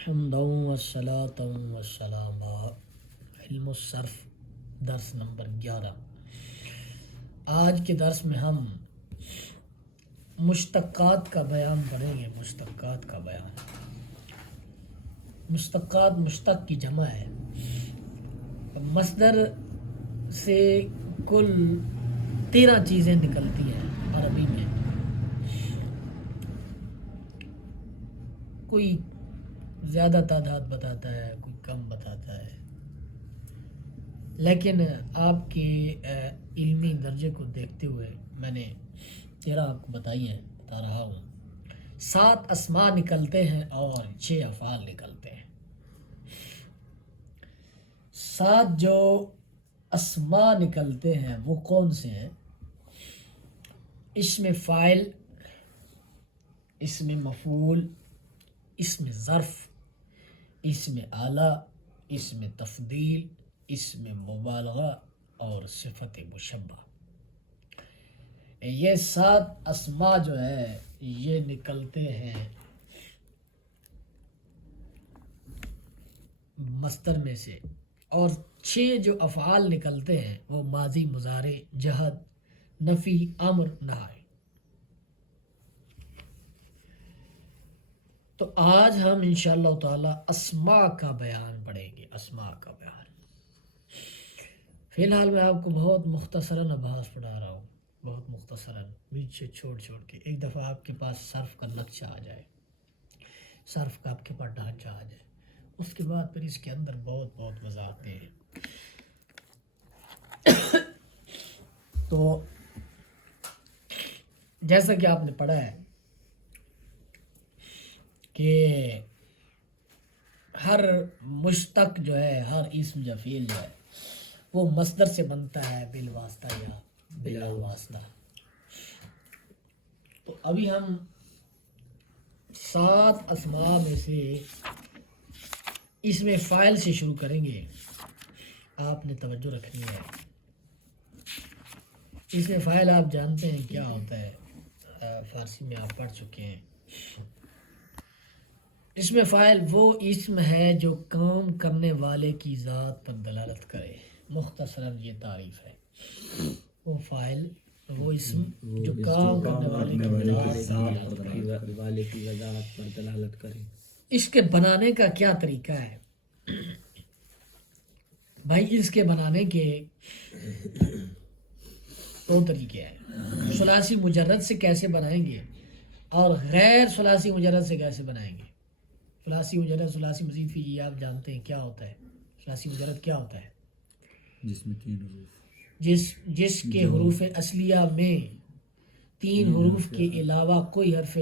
حمدا والصلاة والسلام علم الصرف درس نمبر 11۔ آج کے درس میں ہم مشتقات کا بیان پڑھیں گے۔ مشتقات کا بیان، مشتقات مشتق کی جمع ہے۔ مصدر سے کل 13 چیزیں نکلتی ہیں عربی میں۔ کوئی زیادہ تعداد بتاتا ہے، کوئی کم بتاتا ہے، لیکن آپ کے علمی درجے کو دیکھتے ہوئے میں نے 13 آپ کو بتا رہا ہوں۔ 7 اسماء نکلتے ہیں اور 6 افعال نکلتے ہیں۔ 7 جو اسماء نکلتے ہیں وہ کون سے ہیں؟ اسم فاعل، اسم مفعول، اسم ظرف، اسم اعلیٰ، اسم تفضیل، اسم مبالغہ اور صفت مشبہ۔ یہ 7 اسماء جو ہے یہ نکلتے ہیں مصدر میں سے، اور 6 جو افعال نکلتے ہیں وہ ماضی، مضارع، جہد، نفی، امر، نہی۔ تو آج ہم انشاءاللہ تعالی اسماء کا بیان پڑھیں گے۔ اسماء کا بیان فی الحال میں آپ کو بہت مختصراً ابحاث پڑھا رہا ہوں، بہت مختصراً، بیچ سے چھوڑ کے۔ ایک دفعہ آپ کے پاس صرف کا نقشہ آ جائے، صرف کا آپ کے پاس ڈھانچہ آ جائے، اس کے بعد پھر اس کے اندر بہت مزہ آتے ہیں۔ تو جیسا کہ آپ نے پڑھا ہے کہ ہر مشتق جو ہے، ہر اسم یا فعل جو ہے وہ مصدر سے بنتا ہے، بالواسطہ یا بلا واسطہ۔ تو ابھی ہم 7 اسماء میں سے اسم فاعل سے شروع کریں گے۔ آپ نے توجہ رکھنی ہے۔ اسم فاعل آپ جانتے ہیں کیا ہوتا ہے، فارسی میں آپ پڑھ چکے ہیں۔ اسم فاعل وہ اسم ہے جو کام کرنے والے کی ذات پر دلالت کرے۔ مختصراً یہ تعریف ہے۔ وہ فاعل وہ اسم جو کام کرنے والے کی ذات پر دلالت کرے۔ اس کے بنانے کا کیا طریقہ ہے؟ بھائی اس کے بنانے کے 2 طریقے ہیں۔ ثلاثی مجرد سے کیسے بنائیں گے اور غیر ثلاثی مجرد سے کیسے بنائیں گے۔ ثلاثی مجرد، ثلاثی مزید فی، یہ آپ جانتے ہیں کیا ہوتا ہے۔ ثلاثی مجرد کیا ہوتا ہے؟ جس میں 3 حروف، جس کے حروف اصلیہ میں 3 حروف کے علاوہ کوئی حرف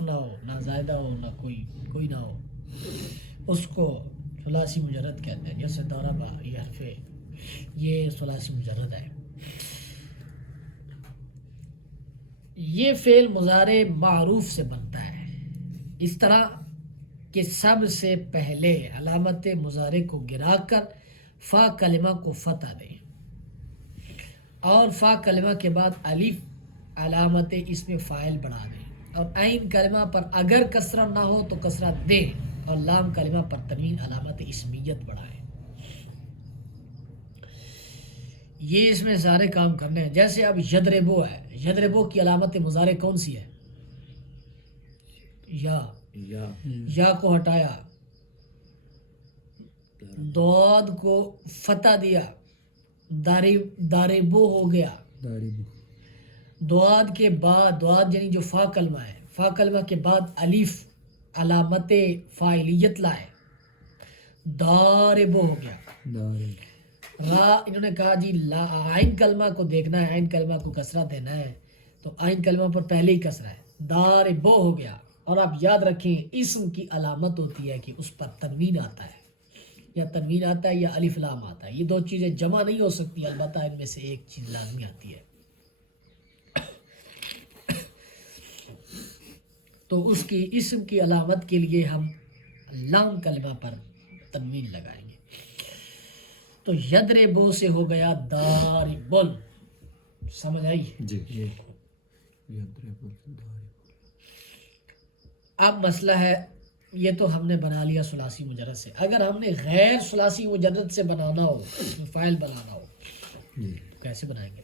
نہ ہو، نہ زائدہ ہو، نہ کوئی نہ ہو، اس کو ثلاثی مجرد کہتے ہیں۔ جیسے ضربہ، یہ حرف، یہ ثلاثی مجرد ہے۔ یہ فعل مضارع معروف سے بنتا ہے، اس طرح کہ سب سے پہلے علامت مضارع کو گرا کر فا کلمہ کو فتح دیں، اور فا کلمہ کے بعد الف علامت اسم فاعل بڑھا دیں، اور عین کلمہ پر اگر کسرہ نہ ہو تو کسرہ دیں، اور لام کلمہ پر تنوین علامت اسمیت بڑھائیں۔ یہ اس میں سارے کام کرنے ہیں۔ جیسے اب یضربو ہے، یضربو کی علامت مضارع کون سی ہے؟ یا کو ہٹایا، ضاد کو فتح دیا، داربو ہو گیا۔ ضاد کے بعد، ضاد یعنی جو فا کلمہ ہے، فا کلمہ کے بعد الف علامت فاعلیت لائے، داربو ہو گیا۔ را انہوں نے کہا جی عین کلمہ کو دیکھنا ہے، عین کلمہ کو کسرہ دینا ہے، تو عین کلمہ پر پہلے ہی کسرہ ہے، داربو ہو گیا۔ اور آپ یاد رکھیں اسم کی علامت ہوتی ہے کہ اس پر تنوین آتا ہے، یا تنوین آتا ہے یا الف لام آتا ہے۔ یہ 2 چیزیں جمع نہیں ہو سکتی، البتہ ان میں سے ایک چیز لازمی آتی ہے۔ تو اس کی اسم کی علامت کے لیے ہم لام کلمہ پر تنوین لگائیں گے۔ تو یضربو سے ہو گیا داربن، سمجھ آئی؟ جی۔ اب مسئلہ ہے یہ تو ہم نے بنا لیا ثلاثی مجرد سے. اگر ہم نے غیر ثلاثی مجرد سے بنانا ہو، اس میں فاعل بنانا ہو، جی تو کیسے بنائیں گے؟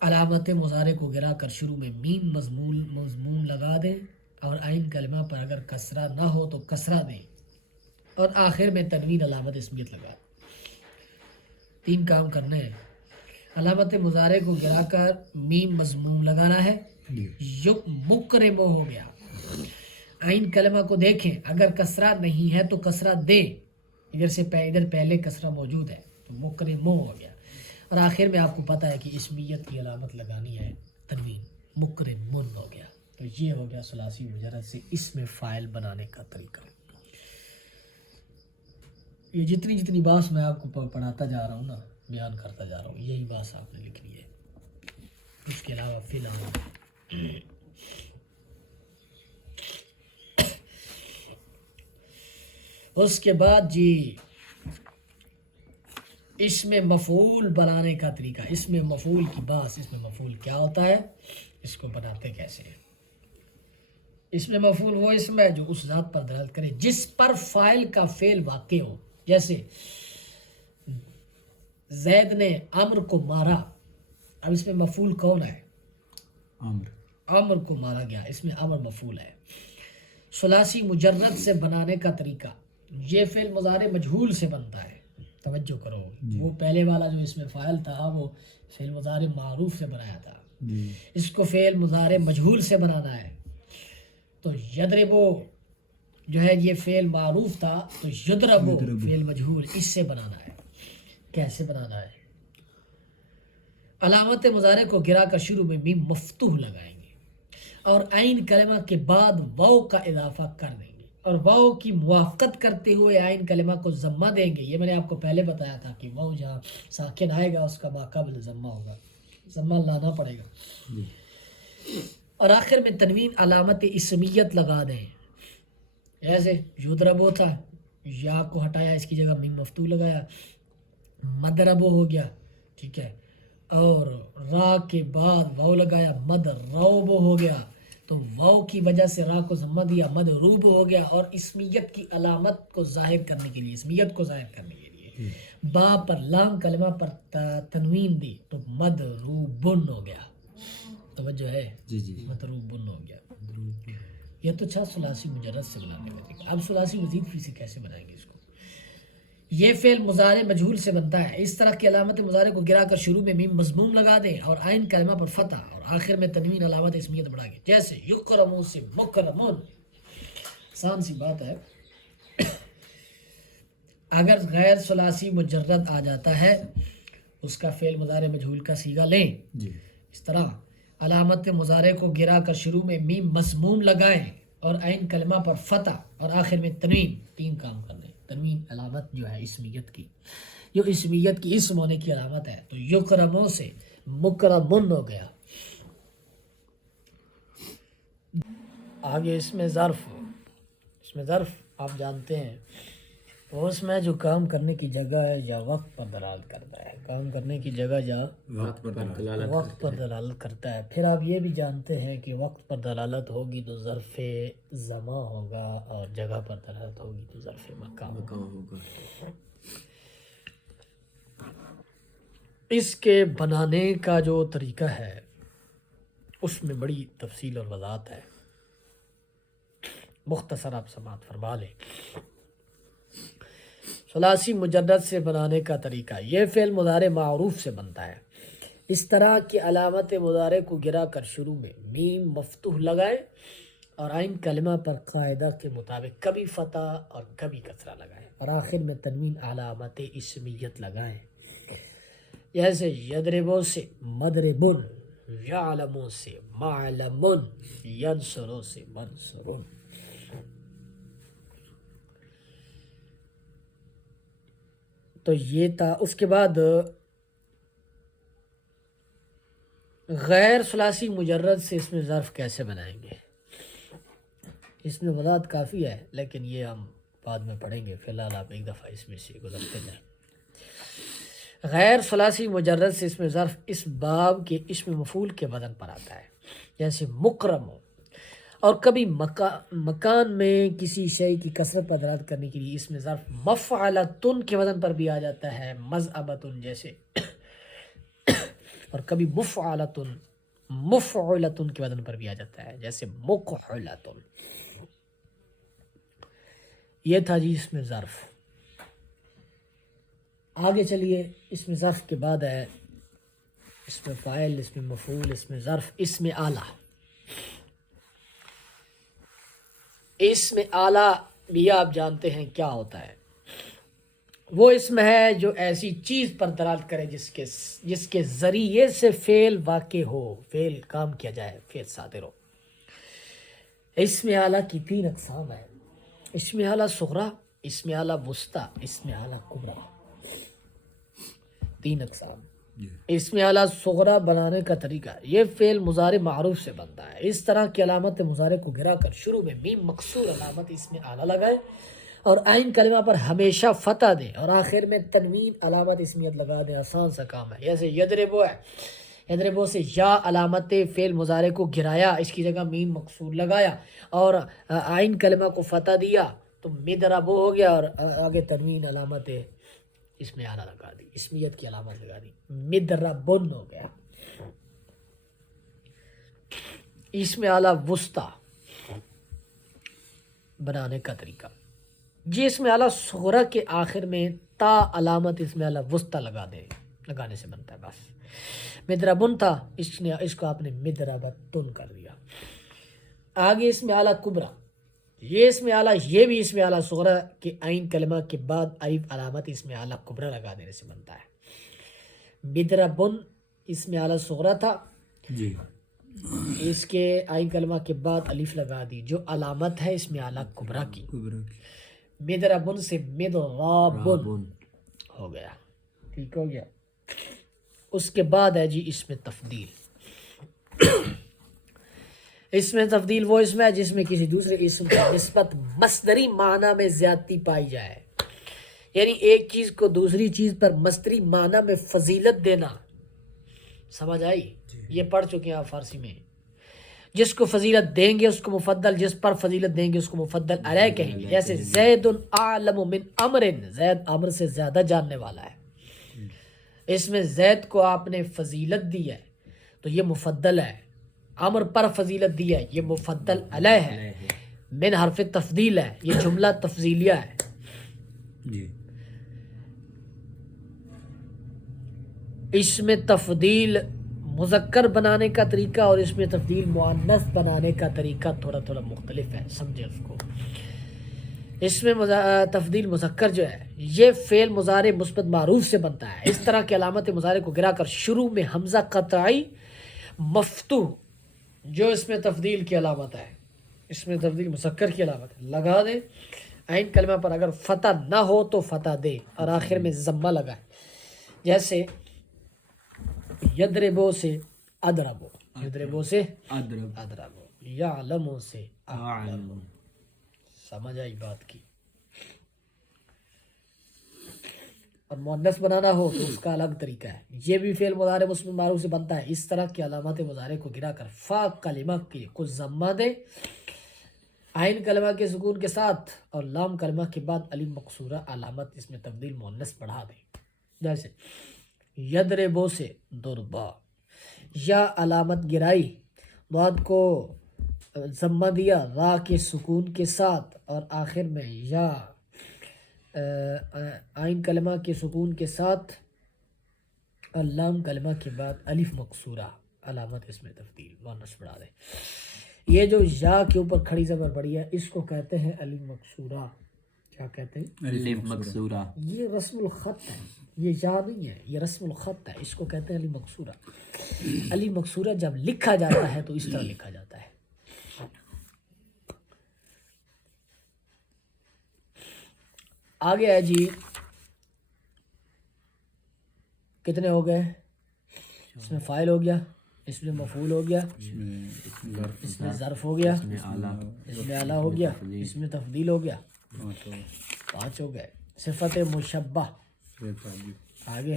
علامت مضارع کو گرا کر شروع میں میم مضموم لگا دیں اور عین کلمہ پر اگر کسرہ نہ ہو تو کسرہ دیں اور آخر میں تنوین علامت اسمیت لگا. 3 کام کرنے ہیں. علامت مضارع کو گرا کر میم مضموم لگانا ہے. جی مکرمو ہو گیا. عین کلمہ کو دیکھیں، اگر کسرہ نہیں ہے تو کسرہ دیں. ادھر پہلے کسرہ موجود ہے تو مکرمو ہو گیا. اور آخر میں آپ کو پتہ ہے کہ اسمیت کی علامت لگانی ہے تنوین، مکرمن ہو گیا. تو یہ ہو گیا ثلاثی مجرد سے اسم فاعل بنانے کا طریقہ. یہ جتنی بات میں آپ کو پڑھاتا جا رہا ہوں نا، بیان کرتا جا رہا ہوں، یہی بات آپ نے لکھنی ہے. اس کے علاوہ فی الحال اس کے بعد جی اسم مفعول بنانے کا طریقہ. اسم مفعول کی بات، اسم مفعول کیا ہوتا ہے، اس کو بناتے کیسے ہیں؟ اسم مفعول وہ اسم ہے جو اس ذات پر دلالت کرے جس پر فاعل کا فعل واقع ہو. جیسے زید نے عمرو کو مارا. اب اس میں مفعول کون ہے؟ عمرو کو مارا گیا، اس میں عمر مفعول ہے. ثلاثی مجرد سے بنانے کا طریقہ، یہ فعل مضارع مجہول سے بنتا ہے. توجہ کرو، وہ پہلے والا جو اس میں فاعل تھا وہ فعل مضارع معروف سے بنایا تھا. اس کو فعل مضارع مجہول سے بنانا ہے. تو یضربو جو ہے یہ فعل معروف تھا، تو یضربو فعل مجہول، اس سے بنانا ہے. کیسے بنانا ہے؟ علامت مضارع کو گرا کر شروع میں میم مفتوح لگائیں گے اور عین کلمہ کے بعد واو کا اضافہ کر دیں گے اور واو کی موافقت کرتے ہوئے عین کلمہ کو ضمہ دیں گے. یہ میں نے آپ کو پہلے بتایا تھا کہ واو جہاں ساکن آئے گا اس کا ماقبل ضمہ ہوگا، ضمہ لانا پڑے گا. اور آخر میں تنوین علامت اسمیت لگا دیں. ایسے یضربو تھا، یا کو ہٹایا، اس کی جگہ میم مفتوح لگایا. مدربو ہو گیا، ٹھیک ہے، اور را کے بعد واو لگایا، مدروبو ہو گیا. تو واو کی وجہ سے را کو ضمہ دیا، مدروب ہو گیا. اور اسمیت کی علامت کو ظاہر کرنے کے لیے، اسمیت کو ظاہر کرنے کے لیے با پر لام کلمہ پر تنوین دی تو مدروبن ہو گیا. توجہ ہے؟ جی جی مدروبن ہو گیا. یہ تو چھا ثلاثی مجرد سے بنانے کا طریقہ. اب ثلاثی مزید فی سے کیسے بنائیں گے اس کو؟ یہ فعل مضارع مجہول سے بنتا ہے. اس طرح کی علامت مضارع کو گرا کر شروع میں میم مضموم لگا دیں اور عین کلمہ پر فتح اور آخر میں تنوین علامت اسمیت بڑھا کے. جیسے یکرمو سے مکرمون. آسان سی بات ہے. اگر غیر ثلاثی مجرد آ جاتا ہے اس کا فعل مضارع مجہول کا صیغہ لیں. اس طرح علامت مضارع کو گرا کر شروع میں میم مضموم لگائیں اور عین کلمہ پر فتح اور آخر میں تنوین. 3 کام کرنے. تنوین علامت جو ہے اسمیت کی، جو اسمیت کی اسم ہونے کی علامت ہے. تو یکرمو سے مکرمن ہو گیا. آگے اس میں ظرف آپ جانتے ہیں، تو اس میں جو کام کرنے کی جگہ ہے یا وقت پر دلالت کرتا ہے. کام کرنے کی جگہ یا وقت پر دلالت کرتا ہے. پھر آپ یہ بھی جانتے ہیں کہ وقت پر دلالت ہوگی تو ظرف زمان ہوگا اور جگہ پر دلالت ہوگی تو ظرف مکان ہوگا. اس کے بنانے کا جو طریقہ ہے اس میں بڑی تفصیل اور وضاحت ہے. مختصر آپ سماعت فرما لیں. ثلاثی مجرد سے بنانے کا طریقہ، یہ فعل مضارع معروف سے بنتا ہے. اس طرح کی علامت مضارع کو گرا کر شروع میں میم مفتوح لگائیں اور عین کلمہ پر قاعدہ کے مطابق کبھی فتح اور کبھی کسرہ لگائیں اور آخر میں تنوین علامت اسمیت لگائیں. جیسے یضربو سے مدربن، یعلمو سے معلمن، ینصرو سے منصرن. تو یہ تھا. اس کے بعد غیر ثلاثی مجرد سے اس میں ظرف کیسے بنائیں گے؟ اس میں وضاحت کافی ہے لیکن یہ ہم بعد میں پڑھیں گے. فی الحال آپ ایک دفعہ اس میں سے گزرتے جائیں. غیر ثلاثی مجرد سے اس میں ظرف اس باب کے اسم مفعول کے وزن پر آتا ہے. جیسے مکرم ہو. اور کبھی مکان میں کسی شے کی کثرت پر دلالت کرنے کے لیے اس میں ظرف مفعلتن کے وزن پر بھی آ جاتا ہے، مذعبتن جیسے، اور کبھی مفعلتن کے وزن پر بھی آ جاتا ہے جیسے مکحلتن۔ یہ تھا جی اس میں ظرف۔ آگے چلیے، اس میں ظرف کے بعد ہے اس میں فاعل، اس میں مفعول، اس میں ظرف، اس میں آلہ۔ اس میں آلہ بھی آپ جانتے ہیں کیا ہوتا ہے، وہ اسم ہے جو ایسی چیز پر دلالت کرے جس کے ذریعے سے فعل واقع ہو، فعل کام کیا جائے، فعل صادر ہو۔ اسم اعلیٰ کی 3 اقسام ہیں: اسم اعلیٰ صغریٰ، اسم اعلیٰ وسطیٰ، اسم اعلیٰ کبریٰ۔ 3 اقسام۔ اسم اعلیٰ صغریٰ بنانے کا طریقہ، یہ فعل مضارع معروف سے بنتا ہے۔ اس طرح کی علامت مضارع کو گرا کر شروع میں میم مکسور علامت اسم اعلیٰ لگائے اور عین کلمہ پر ہمیشہ فتح دیں اور آخر میں تنوین علامت اسمیت لگا دیں۔ آسان سا کام ہے۔ جیسے یضربو ہے، یضربو سے یا علامت فعل مضارع کو گرایا، اس کی جگہ میم مکسور لگایا اور عین کلمہ کو فتح دیا تو مدربو ہو گیا، اور آگے تنوین علامت اسم اعلیٰ لگا دی، اسمیت کی علامت لگا دی، مدربن ہو گیا۔ اسم اعلیٰ وسطیٰ بنانے کا طریقہ، جی اسم اعلیٰ صغریٰ کے آخر میں تا علامت اسم اعلیٰ وسطیٰ لگانے سے بنتا ہے۔ بس مدربن تھا، اس کو آپ نے مدربتن کر دیا۔ آگے اسم اعلیٰ کبریٰ، یہ اسم اعلیٰ، یہ بھی اسم اعلیٰ صغریٰ کے عین کلمہ کے بعد الف علامت اسم اعلیٰ کبریٰ لگا دینے سے بنتا ہے۔ مدربن اسم اعلیٰ صغریٰ تھا جی، اس کے عین کلمہ کے بعد الف لگا دی جو علامت ہے اسم اعلیٰ کبریٰ کی۔ مدربن سے مدرابن ہو گیا، ٹھیک ہو گیا۔ اس کے بعد ہے جی اس میں تفضیل۔ اس میں تفضیل وہ اسم ہے جس میں کسی دوسرے اسم کی نسبت مصدری معنی میں زیادتی پائی جائے، یعنی ایک چیز کو دوسری چیز پر مصدری معنی میں فضیلت دینا۔ سمجھ آئی؟ یہ پڑھ چکے ہیں آپ فارسی میں۔ جس کو فضیلت دیں گے اس کو مفضل، جس پر فضیلت دیں گے اس کو مفضل علیہ کہیں گے۔ جیسے زید اعلم من عمر، زید عمر سے زیادہ جاننے والا ہے۔ اس میں زید کو آپ نے فضیلت دی ہے تو یہ مفضل ہے، عمر پر فضیلت دی ہے یہ مفضل علیہ ہے، من حرف تفضیل ہے، یہ جملہ تفضیلیہ ہے۔ جی، اس میں تفضیل مذکر بنانے کا طریقہ اور اس میں تفضیل مؤنث بنانے کا طریقہ تھوڑا تھوڑا مختلف ہے، سمجھے اس کو۔ اس میں تفضیل مذکر جو ہے یہ فعل مضارع مثبت معروف سے بنتا ہے۔ اس طرح کی علامت مضارع کو گرا کر شروع میں حمزہ قطعی مفتوح جو اس میں تفضیل کی علامت ہے، اس میں تفضیل مذکر کی علامت ہے، لگا دیں۔ عین کلمہ پر اگر فتح نہ ہو تو فتح دے اور آخر میں ضمہ لگائے، جیسے یضربو سے اضربو، یضربو سے اضربو، یعلمو سے اعلم۔ سمجھ آئی بات کی؟ اور مؤنث بنانا ہو تو اس کا الگ طریقہ ہے، یہ بھی فعل مضارع مثبت معروف سے بنتا ہے۔ اس طرح کی علامات مضارع کو گرا کر فا کلمہ کی کو ضمہ دے، عین کلمہ کے سکون کے ساتھ اور لام کلمہ کے بعد الف مقصورہ علامت اس میں تبدیل مؤنث بڑھا دیں، جیسے یضربو سے ضربا، یا علامت گرائی، بعد کو ضمہ دیا را کے سکون کے ساتھ اور آخر میں یا عین کلمہ کے سکون کے ساتھ اور لام کلمہ کے بعد الف مقصورہ علامت اس میں تبدیل مؤنث بڑھا دیں۔ یہ جو یا کے اوپر کھڑی زبر پڑی ہے اس کو کہتے ہیں الف مقصورہ۔ کیا کہتے ہیں؟ الف مکسورہ۔ یہ رسم الخط ہے، یہ یا نہیں ہے، یہ رسم الخط ہے، اس کو کہتے ہیں الف مقصورہ۔ الف مقصورہ جب لکھا جاتا ہے تو اس طرح لکھا جاتا ہے۔ آگے ہے جی، کتنے ہو گئے؟ اس میں فاعل ہو گیا، اس میں مفعول ہو گیا، اس میں ظرف ہو گیا، اس میں اعلیٰ ہو گیا، اس میں تفضیل ہو گیا، 5 ہو گئے۔ صفت مشبہ آگے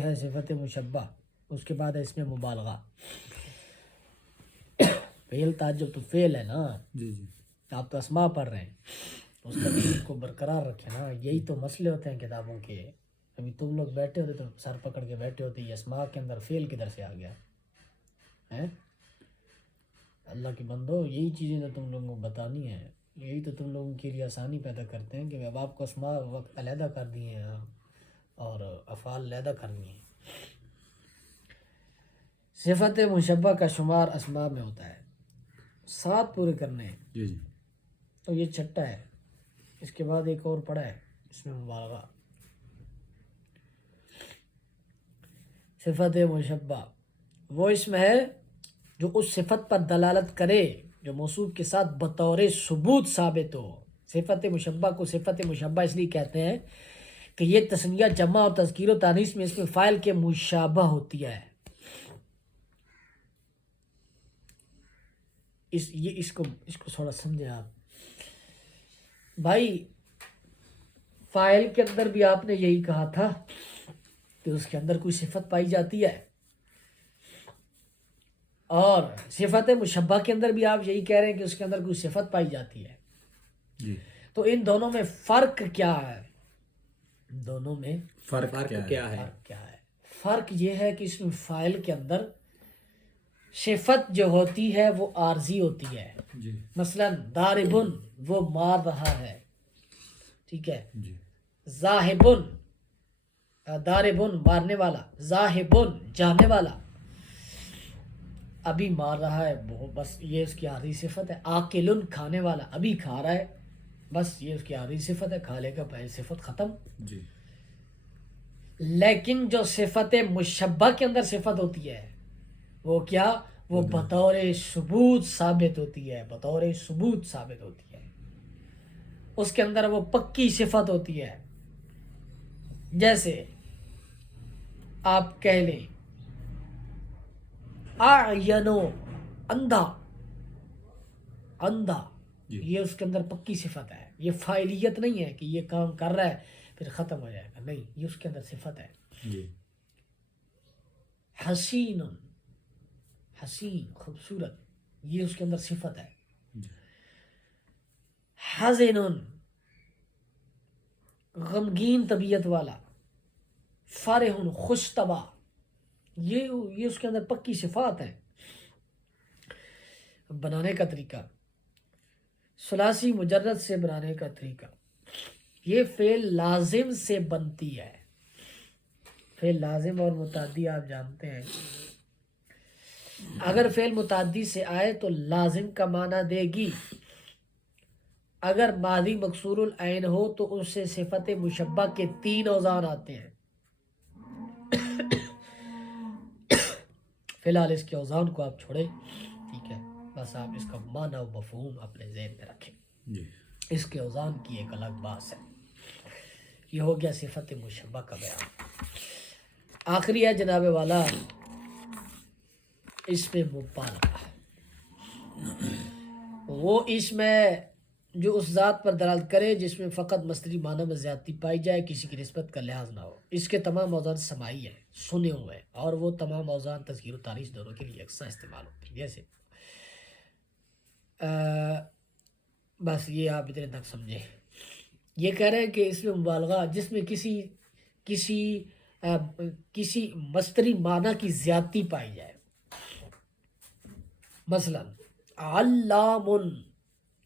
ہے صفت مشبہ، اس کے بعد ہے اس میں مبالغہ۔ فعل تعجب تو فعل ہے نا، جی جی آپ تو اسماء پڑھ رہے ہیں، اس ترتیب کو برقرار رکھیں نا، یہی تو مسئلے ہوتے ہیں کتابوں کے. ابھی تم لوگ بیٹھے ہوتے تو سر پکڑ کے بیٹھے ہوتے یہ اسماء کے اندر فعل کدھر سے آ گیا ہے. اللہ کے بندو یہی چیزیں تو تم لوگوں کو بتانی ہیں، یہی تو تم لوگوں کے لیے آسانی پیدا کرتے ہیں کہ اب آپ کو اسماء وقت علیحدہ کر دیے ہیں اور افعال علیحدہ کرنی ہیں. صفت مشبہ کا شمار اسماء میں ہوتا ہے، 7 پورے کرنے ہیں. جی جی تو یہ چھٹا ہے، اس کے بعد ایک اور پڑا ہے اس میں مبالغہ. صفت مشبہ وہ اسم ہے جو اس صفت پر دلالت کرے جو موصوف کے ساتھ بطور ثبوت ثابت ہو. صفت مشبہ کو صفت مشبہ اس لیے کہتے ہیں کہ یہ تثنیہ جمع اور تذکیر و تانیث میں اس میں فاعل کے مشابہ ہوتی ہے. اس کو تھوڑا سمجھیں آپ بھائی. فاعل کے اندر بھی آپ نے یہی کہا تھا کہ اس کے اندر کوئی صفت پائی جاتی ہے، اور صفت مشبہ کے اندر بھی آپ یہی کہہ رہے ہیں کہ اس کے اندر کوئی صفت پائی جاتی ہے. جی تو ان دونوں میں فرق کیا ہے؟ دونوں میں فرق کیا ہے؟ فرق کیا ہے؟ فرق یہ ہے کہ اس میں فاعل کے اندر صفت جو ہوتی ہے وہ عارضی ہوتی ہے. جی مثلا داربن وہ مار رہا ہے، ٹھیک ہے. جی ذاہبن داربن مارنے والا، ذاہبن جانے والا، ابھی مار رہا ہے، وہ بس یہ اس کی عارضی صفت ہے. آکلن کھانے والا، ابھی کھا رہا ہے، بس یہ اس کی عارضی صفت ہے، کھالے کا پہلے صفت ختم. جی لیکن جو صفت مشبہ کے اندر صفت ہوتی ہے وہ کیا؟ وہ بطور ثبوت ثابت ہوتی ہے، بطور ثبوت ثابت ہوتی ہے. اس کے اندر وہ پکی صفت ہوتی ہے. جیسے آپ کہہ لیں اعینو اندھا، اندھا، جی یہ اس کے اندر پکی صفت ہے. یہ فاعلیت نہیں ہے کہ یہ کام کر رہا ہے پھر ختم ہو جائے گا، نہیں، یہ اس کے اندر صفت ہے. جی حسین، حسین خوبصورت، یہ اس کے اندر صفت ہے. جی حزن غمگین طبیعت والا، فرح خوش طبع، یہ اس کے اندر پکی صفات ہیں. بنانے کا طریقہ، ثلاثی مجرد سے بنانے کا طریقہ، یہ فعل لازم سے بنتی ہے. فعل لازم اور متعدی آپ جانتے ہیں، اگر فعل متعدی سے آئے تو لازم کا معنی دے گی. اگر ماضی مکسور العین ہو تو اس سے صفت مشبہ کے 3 اوزان آتے ہیں. فی الحال اس کے اوزان کو آپ چھوڑیں، ٹھیک ہے، بس آپ اس کا معنی و مفہوم اپنے ذہن میں رکھیں. جی اس کے اوزان کی ایک الگ بات ہے. یہ ہو گیا صفت مشبہ کا بیان. آخری ہے جناب والا اس میں مبالغہ. وہ اس میں جو اس ذات پر دلالت کرے جس میں فقط مصدری معنی میں زیادتی پائی جائے، کسی کی نسبت کا لحاظ نہ ہو. اس کے تمام اوزان سماعی ہیں، سنے ہوئے ہیں، اور وہ تمام اوزان تذکیر و تانیث دونوں کے لیے یکساں استعمال ہوتی ہیں. جیسے بس یہ آپ اتنے تک سمجھیں. یہ کہہ رہے ہیں کہ اس میں مبالغہ جس میں کسی مصدری معنی کی زیادتی پائی جائے. مثلا علام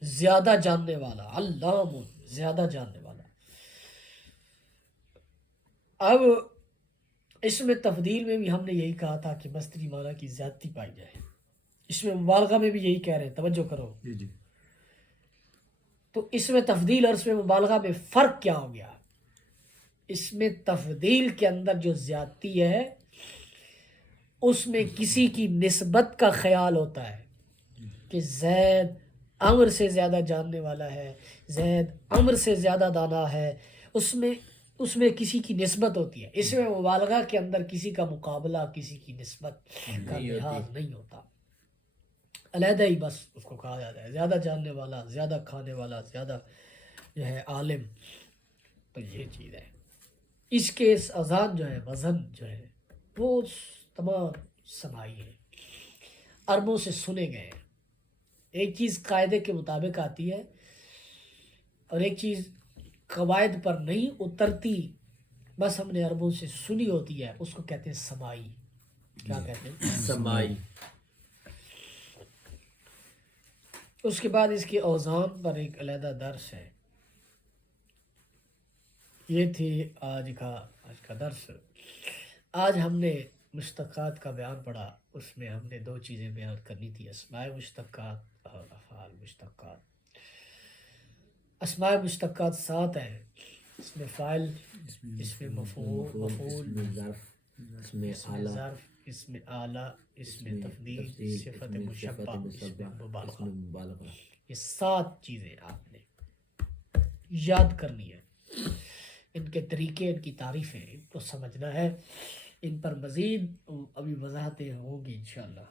زیادہ جاننے والا، علام زیادہ جاننے والا. اب اس میں تفضیل میں بھی ہم نے یہی کہا تھا کہ مصدری معنی کی زیادتی پائی جائے. اس میں مبالغہ میں بھی یہی کہہ رہے ہیں، توجہ کرو. جی جی تو اس میں تفضیل اور اس میں مبالغہ میں فرق کیا ہو گیا؟ اس میں تفضیل کے اندر جو زیادتی ہے اس میں کسی کی نسبت کا خیال ہوتا ہے کہ زید عمر سے زیادہ جاننے والا ہے، زید عمر سے زیادہ دانا ہے. اس میں کسی کی نسبت ہوتی ہے. اس میں مبالغہ کے اندر کسی کا مقابلہ، کسی کی نسبت کا لحاظ نہیں ہوتا، علیحدہ ہی بس اس کو کہا جاتا ہے زیادہ جاننے والا، زیادہ کھانے والا، زیادہ جو ہے عالم. تو یہ چیز ہے. اس کے اذان جو ہے، وزن جو ہے، وہ تمام سماعی ہیں، عربوں سے سنے گئے ہیں. ایک چیز قاعدے کے مطابق آتی ہے اور ایک چیز قواعد پر نہیں اترتی، بس ہم نے عربوں سے سنی ہوتی ہے، اس کو کہتے ہیں سماعی. کیا کہتے ہیں؟ سمائی. اس کے بعد اس کے اوزان پر ایک علیحدہ درس ہے. یہ تھی آج کا درس. آج ہم نے مشتقات کا بیان پڑھا، اس میں ہم نے دو چیزیں بیان کرنی تھی، اسماء مشتقات اور افعال مشتقات. اسماء مشتقات 7 ہیں، اس میں فاعل، اس میں مفعول، اس میں اس میں ظرف، اس میں آلہ، اس میں تفضیل، صفت مشبہ، اس میں مبالغہ. یہ 7 چیزیں آپ نے یاد کرنی ہے. ان کے طریقے، ان کی تعریفیں، ان کو سمجھنا ہے. ان پر مزید ابھی وضاحتیں ہوں گی انشاءاللہ.